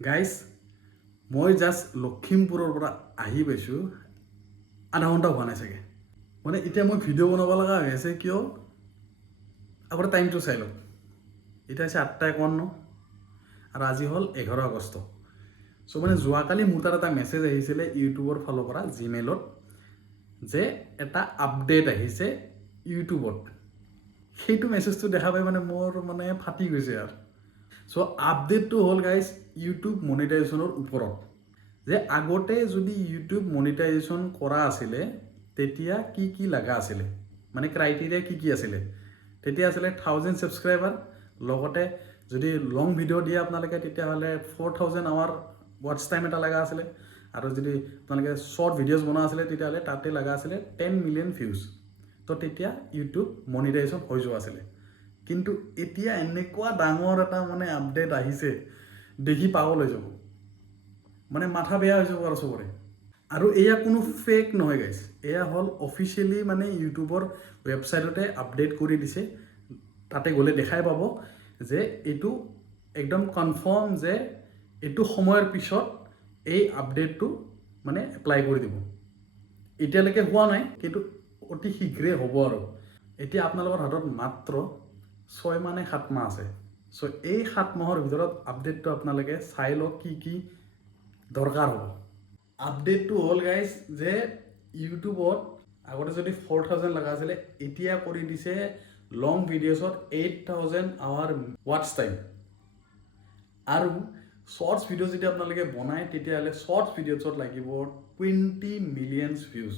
guys মই just লখিমপুৰৰ পৰা আহি পাইছোঁ আধা ঘণ্টা হোৱা নাই চাগে মানে এতিয়া মই ভিডিঅ' বনাব লগা হৈ আছে কিয় আগতে টাইমটো চাই লওক এতিয়া হৈছে 8:51 আৰু আজি হ'ল 11 আগষ্ট চ' মানে যোৱাকালি মোৰ তাত এটা মেছেজ আহিছিলে ইউটিউবৰ ফালৰ পৰা জিমেইলত যে এটা আপডেট আহিছে ইউটিউবত সেইটো মেছেজটো দেখা পাই মানে মোৰ মানে ফাটি গৈছে আৰু চ' আপডেটটো হ'ল গাইজ ইউটিউব মনিটাইজেশ্যনৰ ওপৰত যে আগতে যদি ইউটিউব মনিটাইজেশ্যন কৰা আছিলে তেতিয়া কি কি লগা আছিলে মানে ক্ৰাইটেৰিয়া কি কি আছিলে তেতিয়া আছিলে 1000 ছাবস্ক্ৰাইবাৰ লগতে যদি লং ভিডিঅ' দিয়ে আপোনালোকে তেতিয়াহ'লে 4000 আৱাৰ ৱাটচ টাইম এটা লগা আছিলে আৰু যদি আপোনালোকে শ্বৰ্ট ভিডিঅ'জ বনোৱা আছিলে তেতিয়াহ'লে তাতে লগা আছিলে 10 মিলিয়ন ভিউজ তো তেতিয়া ইউটিউব মনিটাইজেশ্যন হৈ যোৱা আছিলে কিন্তু এতিয়া এনেকুৱা ডাঙৰ এটা মানে আপডেট আহিছে দেখি পাগল হৈ যাব মানে মাথা বেয়া হৈ যাব আৰু চবৰে আৰু এয়া কোনো ফেক নহয় গাইজ এয়া হ'ল অফিচিয়েলি মানে ইউটিউবৰ ৱেবছাইটতে আপডেট কৰি দিছে তাতে গ'লে দেখাই পাব যে এইটো একদম কনফাৰ্ম যে এইটো সময়ৰ পিছত এই আপডেটটো মানে এপ্লাই কৰি দিব এতিয়ালৈকে হোৱা নাই কিন্তু অতি শীঘ্ৰে হ'ব আৰু এতিয়া আপোনালোকৰ হাতত মাত্ৰ 6 মাহ নে 7 মাহ আছে চ' এই 7 মাহৰ ভিতৰত আপডেটটো আপোনালোকে চাই লওক কি কি দৰকাৰ হ'ব আপডেটটো হ'ল গাইজ যে ইউটিউবত আগতে যদি 4000 লগা আছিলে এতিয়া কৰি দিছে লং ভিডিঅ'ছত 8000 আৱাৰ ৱাটচ টাইম আৰু শ্বৰ্টছ ভিডিঅ' যদি আপোনালোকে বনায় তেতিয়াহ'লে শ্বৰ্টছ ভিডিঅ'ছত লাগিব 20 মিলিয়ন ভিউজ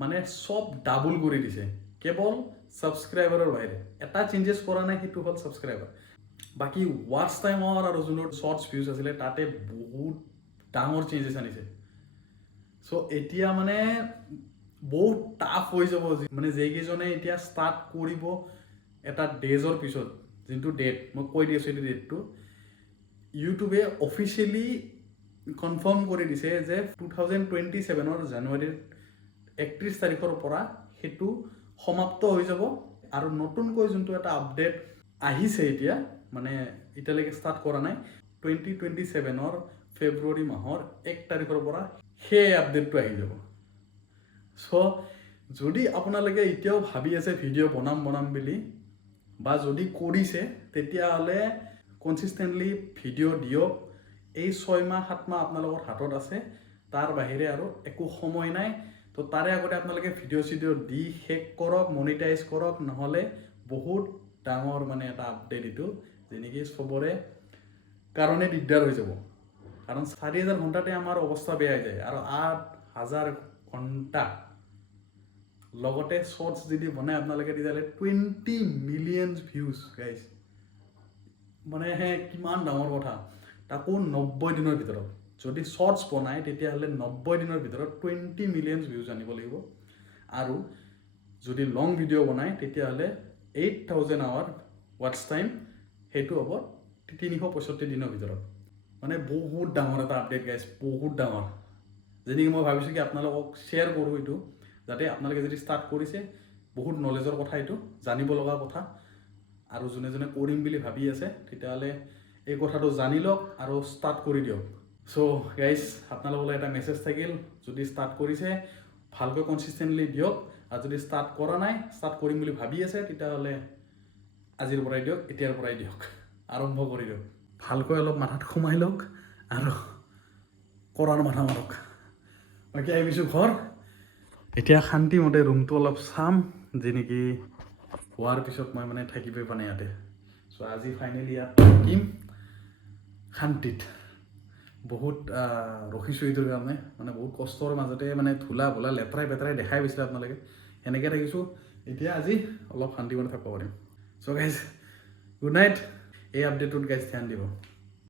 মানে চব ডাবল কৰি দিছে কেৱল ছাবস্ক্ৰাইবাৰৰ বাহিৰে এটা চেঞ্জেছ কৰা নাই সেইটো হ'ল ছাবস্ক্ৰাইবাৰ বাকী ৱাটচ টাইমৰ আৰু যোনটো শ্বৰ্টছ ভিউজ আছিলে তাতে বহুত ডাঙৰ চেঞ্জেছ আনিছে চ' এতিয়া মানে বহুত টাফ হৈ যাব মানে যেইকেইজনে এতিয়া ষ্টাৰ্ট কৰিব এটা ডেজৰ পিছত যোনটো ডেট মই কৈ দি আছোঁ এইটো ডেটটো ইউটিউবে অফিচিয়েলি কনফাৰ্ম কৰি দিছে যে 2027 জানুৱাৰীৰ 31 তাৰিখৰ পৰা সেইটো সমাপ্ত হৈ যাব আৰু নতুনকৈ যোনটো এটা আপডেট আহিছে এতিয়া মানে এতিয়ালৈকে ষ্টাৰ্ট কৰা নাই 2027 ফেব্ৰুৱাৰী মাহৰ 1 তাৰিখৰ পৰা সেই আপডেটটো আহি যাব চ' যদি আপোনালোকে এতিয়াও ভাবি আছে ভিডিঅ' বনাম বুলি বা যদি কৰিছে তেতিয়াহ'লে কনচিষ্টেণ্টলি ভিডিঅ' দিয়ক এই 6 মাহ 7 মাহ আপোনালোকৰ হাতত আছে তাৰ বাহিৰে আৰু একো সময় নাই তো তাৰে আগতে আপোনালোকে ভিডিঅ' দি শেষ কৰক মনিটাইজ কৰক নহ'লে বহুত ডাঙৰ মানে এটা আপডেট এইটো যেনেকৈ চবৰে কাৰণে দিগদাৰ হৈ যাব কাৰণ 4000 ঘণ্টাতে আমাৰ অৱস্থা বেয়া হৈ যায় আৰু 8000 ঘণ্টা লগতে শ্বৰ্টছ যদি বনায় আপোনালোকে তেতিয়াহ'লে 20 মিলিয়ন ভিউজ গাইজ মানে কিমান ডাঙৰ কথা তাকো 90 দিনৰ ভিতৰত যদি শ্বৰ্টছ বনায় তেতিয়াহ'লে 90 দিনৰ ভিতৰত 20 মিলিয়ন ভিউজ আনিব লাগিব আৰু যদি লং ভিডিঅ' বনায় তেতিয়াহ'লে 8000 আৱাৰ ৱাটচ টাইম সেইটো হ'ব 365 দিনৰ ভিতৰত মানে বহুত ডাঙৰ এটা আপডেট গাইজ বহুত ডাঙৰ যেনেকৈ মই ভাবিছোঁ কি আপোনালোকক শ্বেয়াৰ কৰোঁ এইটো যাতে আপোনালোকে যদি ষ্টাৰ্ট কৰিছে বহুত নলেজৰ কথা এইটো জানিব লগা কথা আৰু যোনে কৰিম বুলি ভাবি আছে তেতিয়াহ'লে এই কথাটো জানি লওক আৰু ষ্টাৰ্ট কৰি দিয়ক চ' গাইজ আপোনালোকলৈ এটা মেছেজ থাকিল যদি ষ্টাৰ্ট কৰিছে ভালকৈ কনচিষ্টেণ্টলি দিয়ক আৰু যদি ষ্টাৰ্ট কৰা নাই ষ্টাৰ্ট কৰিম বুলি ভাবি আছে তেতিয়াহ'লে আজিৰ পৰাই দিয়ক এতিয়াৰ পৰাই দিয়ক আৰম্ভ কৰি দিয়ক ভালকৈ অলপ মাথাত সোমাই লওক আৰু কৰাৰ মাথা মাৰক বাকী আহিছোঁ ঘৰ এতিয়া শান্তিমতে ৰুমটো অলপ চাম যেনেকৈ হোৱাৰ পিছত মই মানে থাকিবই পৰা নাই ইয়াতে চ' আজি ফাইনেলি ইয়াত থাকিম শান্তিত বহুত ৰখিছোঁ এইটোৰ কাৰণে মানে বহুত কষ্টৰ মাজতে মানে ধূলা ভোলা লেতেৰাই পেতেৰাই দেখাই পাইছিলে আপোনালোকে সেনেকৈ থাকিছোঁ এতিয়া আজি অলপ শান্তিমতে থাকিব পাৰিম চ' গাইজ গুড নাইট এই আপডেটটোত গাইজ ধ্যান দিব